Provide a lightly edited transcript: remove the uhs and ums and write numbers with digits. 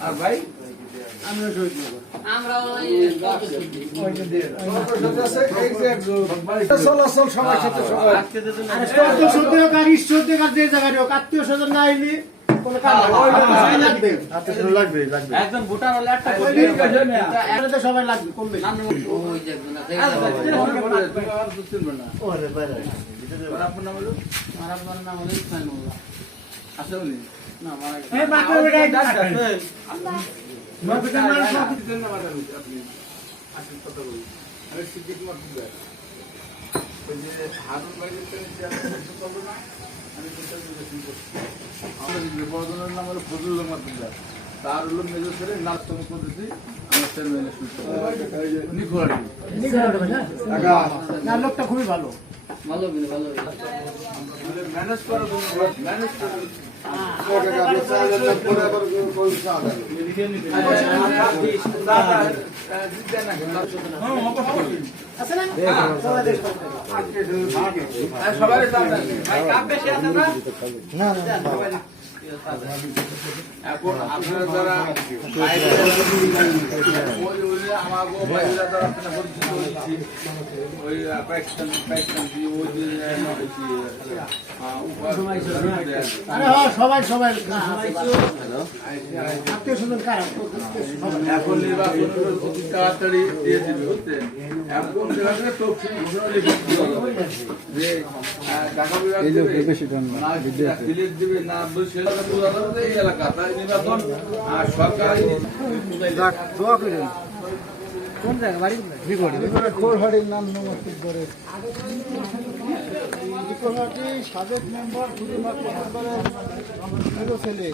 আর ভাই আত্মীয় স্বজন না আইলি একজন ভোটার হলে একটা সবাই লাগবে কমবে আপনার নাম হলো আমার নাম হলো ইসমাইল মোল্লা আসলে না মারা নাম হলো ফজলুল মাতুল্লাহ, তার হলো মেজর ছেলে নাচতম পদ্ধতি আমার চেয়ারম্যান লোকটা খুবই ভালো ভালো ভালো ম্যানেজ করার জন্য ম্যানেজ করে সবাই এখন আপনারা যারা সবাই সবাই আত্মীয় স্বজন কারা এখন নির্বাচন তাড়াতাড়ি দিয়ে দিবে বুঝছেন। এখন তফসিল ঘোষণা লিখে যে ঢাকা বিভাগ দিবে না এই এলাকা তাই নির্বাচন সরকারি কোন জায়গা বাড়ি খোরহাটির নাম নমস্তে সাবেক মেম্বার ছেলে